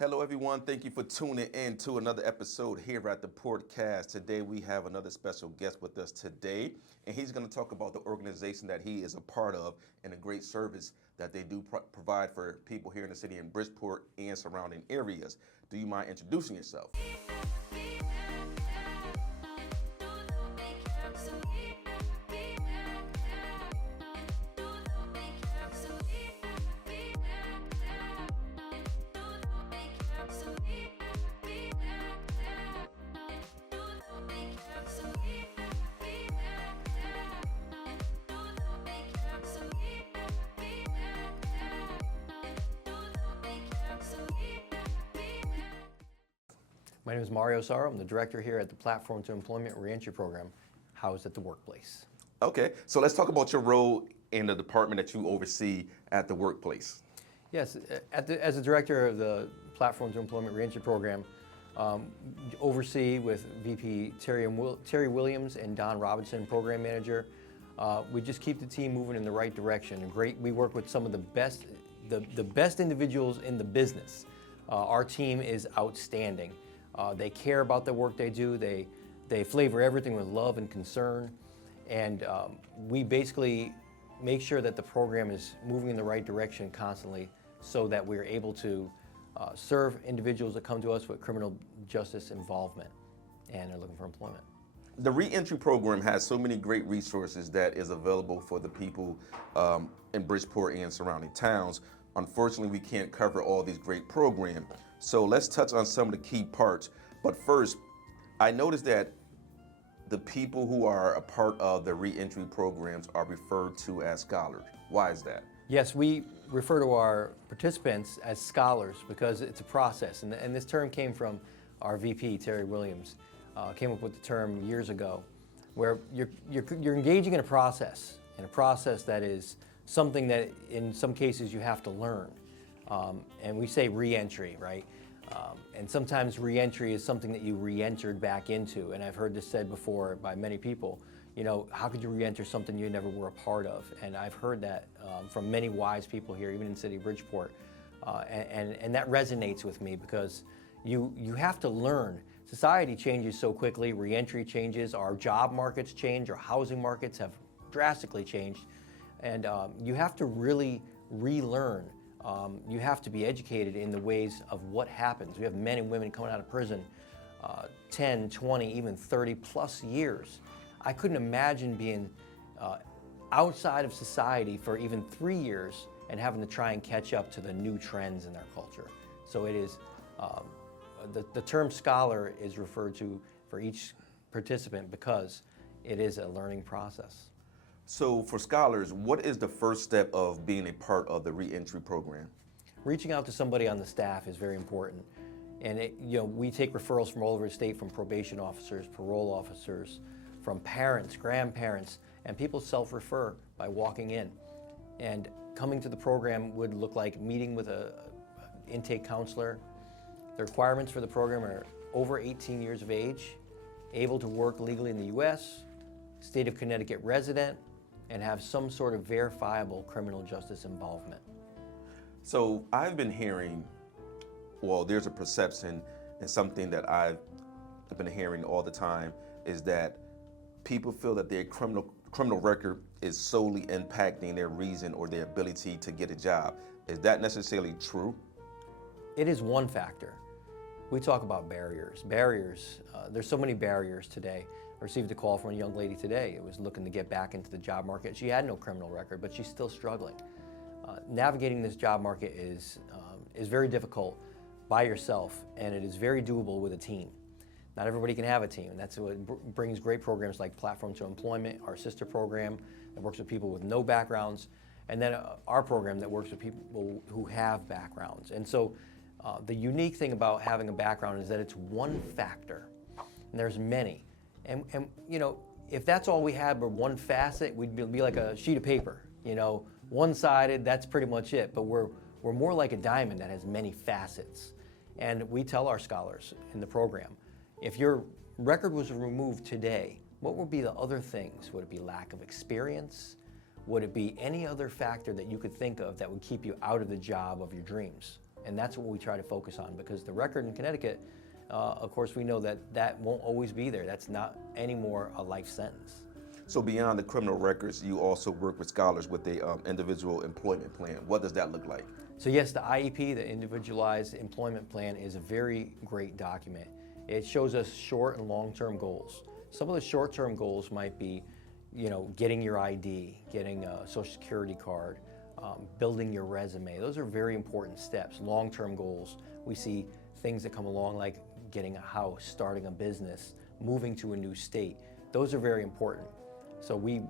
Hello, everyone. Thank you for tuning in to another episode here at the Portcast. Today, we have another special guest with us today, and he's going to talk about the organization that he is a part of and a great service that they do provide for people here in the city in Bridgeport and surrounding areas. Do you mind introducing yourself? My name is Mario Saro. I'm the director here at the Platform to Employment Reentry Program, housed at the WorkPlace. Okay, so let's talk about your role in the department that you oversee at the WorkPlace. Yes, as the director of the Platform to Employment Reentry Program, oversee with VP Terry Williams and Don Robinson, program manager. We just keep the team moving in the right direction. We work with some of the best individuals in the business. Our team is outstanding. They care about the work they do. They flavor everything with love and concern. And we basically make sure that the program is moving in the right direction constantly so that we're able to serve individuals that come to us with criminal justice involvement and are looking for employment. The reentry program has so many great resources that is available for the people in Bridgeport and surrounding towns. Unfortunately, we can't cover all these great programs. So let's touch on some of the key parts. But first, I noticed that the people who are a part of the reentry programs are referred to as scholars. Why is that? Yes, we refer to our participants as scholars because it's a process. And this term came from our VP, Terry Williams, came up with the term years ago, where you're engaging in a process that is something that in some cases you have to learn. And we say re-entry, right? And sometimes re-entry is something that you re-entered back into. And I've heard this said before by many people, you know, how could you re-enter something you never were a part of? And I've heard that from many wise people here, even in the city of Bridgeport. And that resonates with me because you have to learn. Society changes so quickly, re-entry changes, our job markets change, our housing markets have drastically changed. And you have to really relearn. You have to be educated in the ways of what happens. We have men and women coming out of prison 10, 20, even 30 plus years. I couldn't imagine being outside of society for even 3 years and having to try and catch up to the new trends in our culture. So it is, the term scholar is referred to for each participant because it is a learning process. So for scholars, what is the first step of being a part of the reentry program? Reaching out to somebody on the staff is very important. And we take referrals from all over the state, from probation officers, parole officers, from parents, grandparents, and people self-refer by walking in. And coming to the program would look like meeting with an intake counselor. The requirements for the program are over 18 years of age, able to work legally in the U.S., state of Connecticut resident, and have some sort of verifiable criminal justice involvement. So I've been hearing, well, there's a perception, and something that I've been hearing all the time is that people feel that their criminal record is solely impacting their reason or their ability to get a job. Is that necessarily true? It is one factor. We talk about barriers. There's so many barriers today. I received a call from a young lady today who was looking to get back into the job market. She had no criminal record, but she's still struggling. Navigating this job market is very difficult by yourself, and it is very doable with a team. Not everybody can have a team, and that's what brings great programs like Platform to Employment, our sister program that works with people with no backgrounds, and then our program that works with people who have backgrounds. And so the unique thing about having a background is that it's one factor, and there's many. And if that's all we had were one facet, we'd be like a sheet of paper, one-sided, that's pretty much it. But we're more like a diamond that has many facets. And we tell our scholars in the program, if your record was removed today, what would be the other things? Would it be lack of experience? Would it be any other factor that you could think of that would keep you out of the job of your dreams? And that's what we try to focus on, because the record in Connecticut, of course, we know that that won't always be there. That's not anymore a life sentence. So beyond the criminal records, you also work with scholars with the individual employment plan. What does that look like? So yes, the IEP, the Individualized Employment Plan, is a very great document. It shows us short and long-term goals. Some of the short-term goals might be, getting your ID, getting a Social Security card, building your resume. Those are very important steps. Long-term goals, we see things that come along like getting a house, starting a business, moving to a new state. Those are very important. So we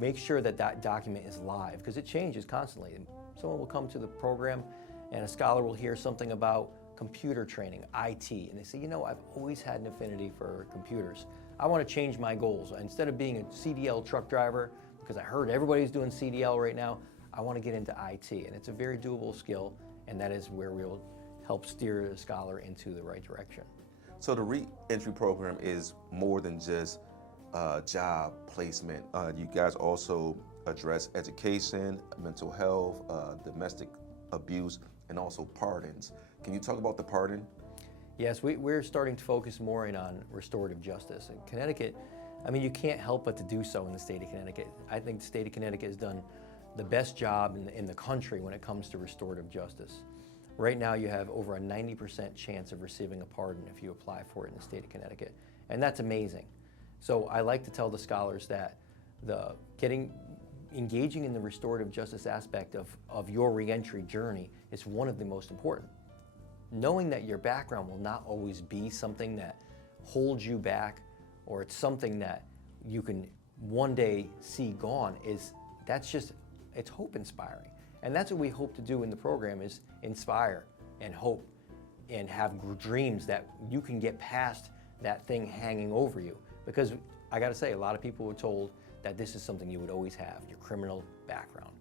make sure that that document is live, because it changes constantly. Someone will come to the program and a scholar will hear something about computer training, IT, and they say, I've always had an affinity for computers. I want to change my goals. Instead of being a CDL truck driver, because I heard everybody's doing CDL right now, I want to get into IT. And it's a very doable skill, and that is where we'll help steer the scholar into the right direction. So the re-entry program is more than just job placement. You guys also address education, mental health, domestic abuse, and also pardons. Can you talk about the pardon? Yes, we're starting to focus more in on restorative justice. In Connecticut, you can't help but to do so in the state of Connecticut. I think the state of Connecticut has done the best job in the country when it comes to restorative justice. Right now you have over a 90% chance of receiving a pardon if you apply for it in the state of Connecticut, and that's amazing. So I like to tell the scholars that engaging in the restorative justice aspect of your reentry journey is one of the most important. Knowing that your background will not always be something that holds you back, or it's something that you can one day see gone, it's hope inspiring. And that's what we hope to do in the program, is inspire and hope and have dreams that you can get past that thing hanging over you. Because I gotta say, a lot of people were told that this is something you would always have, your criminal background.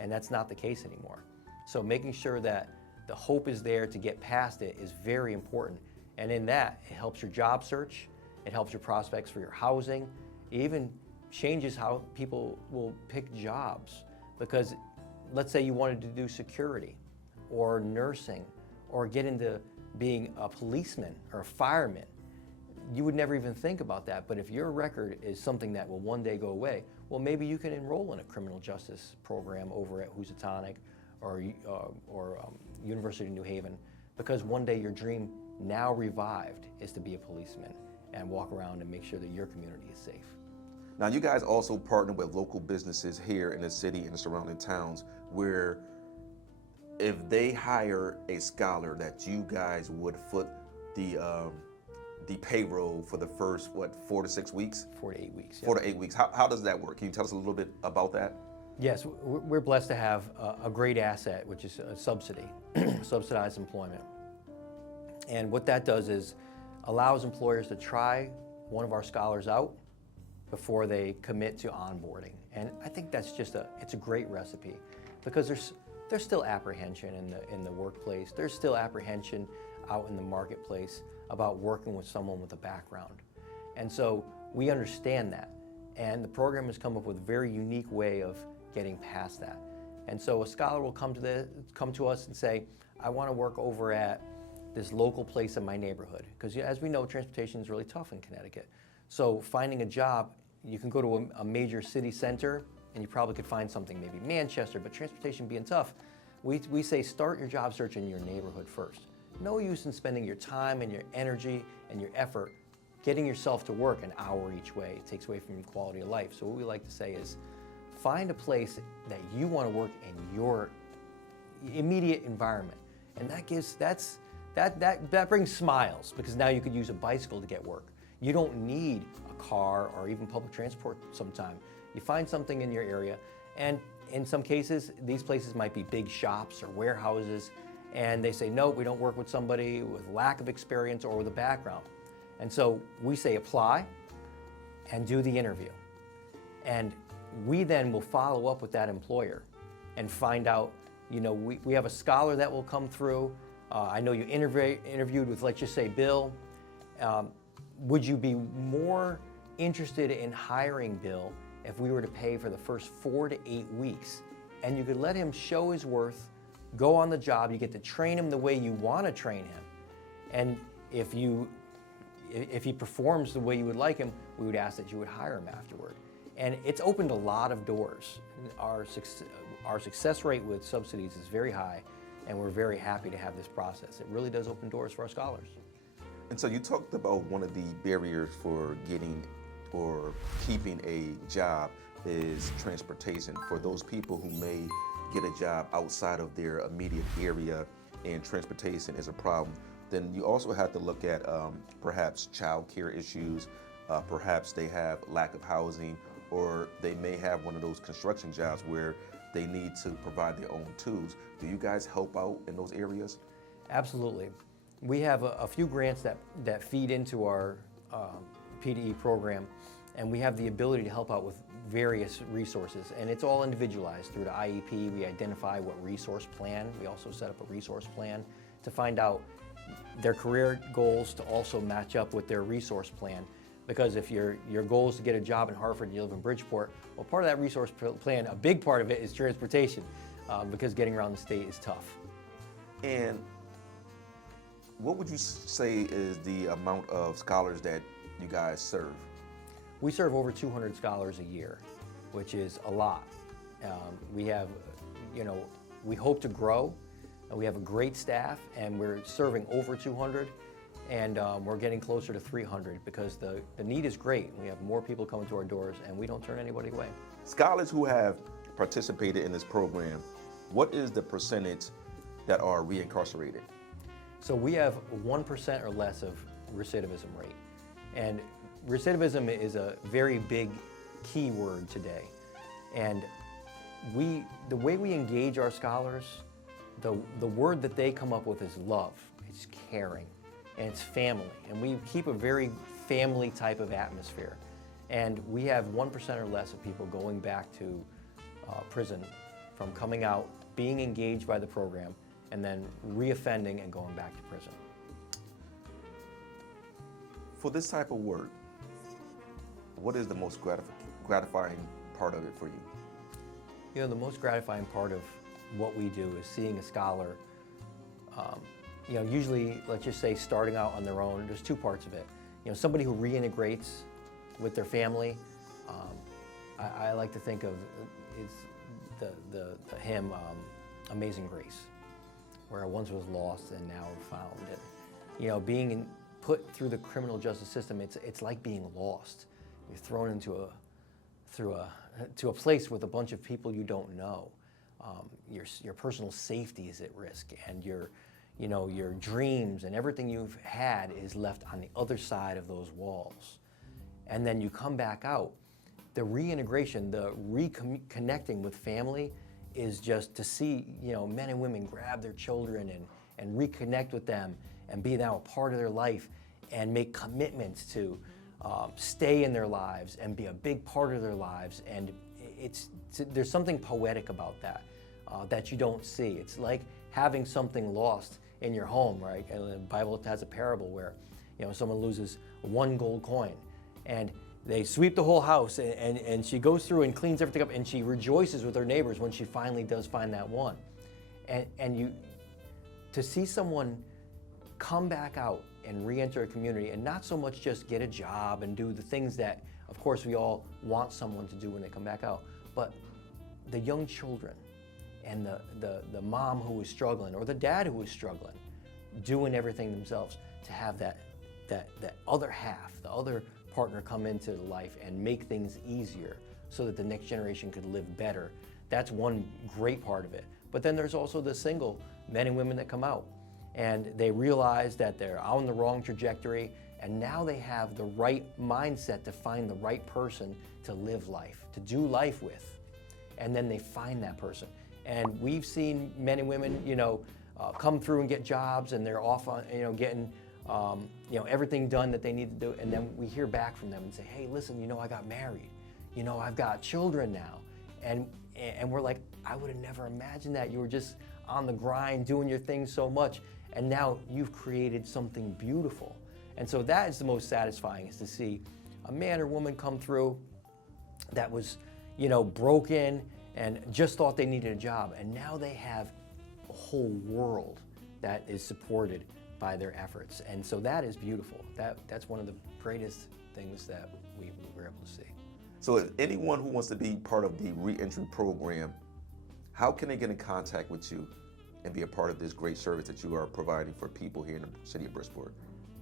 And that's not the case anymore. So making sure that the hope is there to get past it is very important. And in that, it helps your job search, it helps your prospects for your housing, it even changes how people will pick jobs. Because let's say you wanted to do security or nursing or get into being a policeman or a fireman. You would never even think about that, but if your record is something that will one day go away, well, maybe you can enroll in a criminal justice program over at Housatonic or University of New Haven, because one day your dream, now revived, is to be a policeman and walk around and make sure that your community is safe. Now, you guys also partner with local businesses here in the city and the surrounding towns, where if they hire a scholar, that you guys would foot the payroll for the first, 4 to 6 weeks? 4 to 8 weeks. Yeah. 4 to 8 weeks. How does that work? Can you tell us a little bit about that? Yes, we're blessed to have a great asset, which is a subsidy, subsidized employment. And what that does is allows employers to try one of our scholars out before they commit to onboarding. And I think that's it's a great recipe, because there's still apprehension in the workplace. There's still apprehension out in the marketplace about working with someone with a background. And so we understand that. And the program has come up with a very unique way of getting past that. And so a scholar will come to us and say, I want to work over at this local place in my neighborhood. Because as we know, transportation is really tough in Connecticut. So finding a job, you can go to a major city center and you probably could find something, maybe Manchester, but transportation being tough, we say start your job search in your neighborhood first. No use in spending your time and your energy and your effort getting yourself to work an hour each way. It takes away from your quality of life. So what we like to say is find a place that you want to work in your immediate environment. And that brings smiles, because now you could use a bicycle to get work. You don't need a car or even public transport sometime. You find something in your area, and in some cases, these places might be big shops or warehouses, and they say, no, we don't work with somebody with lack of experience or with a background. And so we say apply and do the interview. And we then will follow up with that employer and find out, we have a scholar that will come through. I know you interviewed with, let's just say, Bill. Would you be more interested in hiring Bill if we were to pay for the first 4 to 8 weeks? And you could let him show his worth go on the job, you get to train him the way you want to train him. And if he performs the way you would like him, we would ask that you would hire him afterward. And it's opened a lot of doors. Our success rate with subsidies is very high, and we're very happy to have this process. It really does open doors for our scholars. And so you talked about one of the barriers for getting or keeping a job is transportation. For those people who may get a job outside of their immediate area and transportation is a problem, then you also have to look at perhaps childcare issues, perhaps they have lack of housing, or they may have one of those construction jobs where they need to provide their own tools. Do you guys help out in those areas? Absolutely. We have a few grants that feed into our PDE program, and we have the ability to help out with various resources, and it's all individualized through the IEP. We identify what resource plan. We also set up a resource plan to find out their career goals to also match up with their resource plan. Because if your goal is to get a job in Hartford and you live in Bridgeport, well, part of that resource plan, a big part of it is transportation, because getting around the state is tough. And what would you say is the amount of scholars that you guys serve? We serve over 200 scholars a year, which is a lot. We have, we hope to grow. We have a great staff, and we're serving over 200, and we're getting closer to 300 because the need is great. We have more people coming to our doors, and we don't turn anybody away. Scholars who have participated in this program, what is the percentage that are reincarcerated? So we have 1% or less of recidivism rate. And recidivism is a very big key word today. And the way we engage our scholars, the word that they come up with is love, it's caring, and it's family. And we keep a very family type of atmosphere. And we have 1% or less of people going back to prison from coming out, being engaged by the program, and then reoffending and going back to prison. For this type of work, what is the most gratifying part of it for you? The most gratifying part of what we do is seeing a scholar, usually, let's just say, starting out on their own. There's two parts of it. Somebody who reintegrates with their family. I like to think of the hymn, Amazing Grace, where I once was lost and now found. And, being put through the criminal justice system, it's like being lost. You're thrown into a place with a bunch of people you don't know. Your personal safety is at risk, and your dreams and everything you've had is left on the other side of those walls. And then you come back out. The reintegration, the reconnecting with family is just to see, men and women grab their children and reconnect with them and be now a part of their life and make commitments to stay in their lives and be a big part of their lives. And there's something poetic about that that you don't see. It's like having something lost in your home, right? And the Bible has a parable where, someone loses one gold coin, and they sweep the whole house, and she goes through and cleans everything up, and she rejoices with her neighbors when she finally does find that one. And to see someone come back out and re-enter a community, and not so much just get a job and do the things that, of course, we all want someone to do when they come back out, but the young children and the mom who was struggling, or the dad who was struggling, doing everything themselves, to have that other half, the other partner come into life and make things easier so that the next generation could live better. That's one great part of it. But then there's also the single men and women that come out, and they realize that they're on the wrong trajectory, and now they have the right mindset to find the right person to live life, to do life with. And then they find that person. And we've seen men and women, come through and get jobs, and they're off on, getting everything done that they need to do. And then we hear back from them and say, hey, listen, I got married. I've got children now. And we're like, I would have never imagined that. You were just on the grind, doing your thing so much, and now you've created something beautiful. And so that is the most satisfying, is to see a man or woman come through that was, broken and just thought they needed a job, and now they have a whole world that is supported by their efforts. And so that is beautiful. That's one of the greatest things that we were able to see. So if anyone who wants to be part of the reentry program, how can they get in contact with you and be a part of this great service that you are providing for people here in the city of Bridgeport?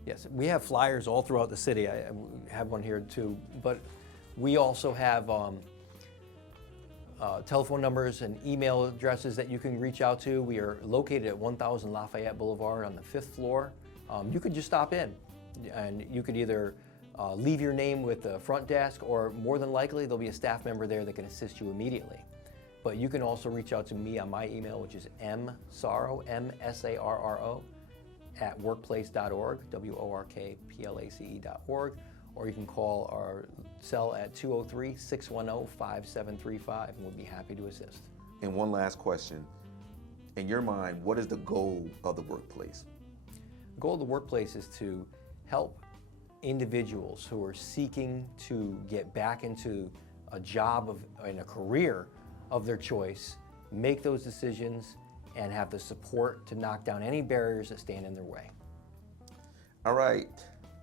Yes, we have flyers all throughout the city. I have one here too, but we also have telephone numbers and email addresses that you can reach out to. We are located at 1000 Lafayette Boulevard on the 5th floor. You could just stop in, and you could either leave your name with the front desk, or more than likely there'll be a staff member there that can assist you immediately. But you can also reach out to me on my email, which is msarro, M-S-A-R-R-O, at workplace.org, workplace.org, or you can call our cell at 203-610-5735, and we'll be happy to assist. And one last question. In your mind, what is the goal of the workplace? The goal of the workplace is to help individuals who are seeking to get back into a job and a career of their choice, make those decisions, and have the support to knock down any barriers that stand in their way. All right,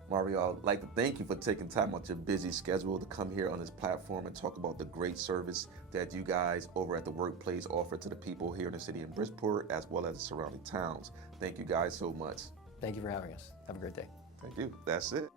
Mario, I'd like to thank you for taking time out your busy schedule to come here on this platform and talk about the great service that you guys over at the Workplace offer to the people here in the city of Bridgeport, as well as the surrounding towns. Thank you guys so much. Thank you for having us. Have a great day. Thank you. That's it.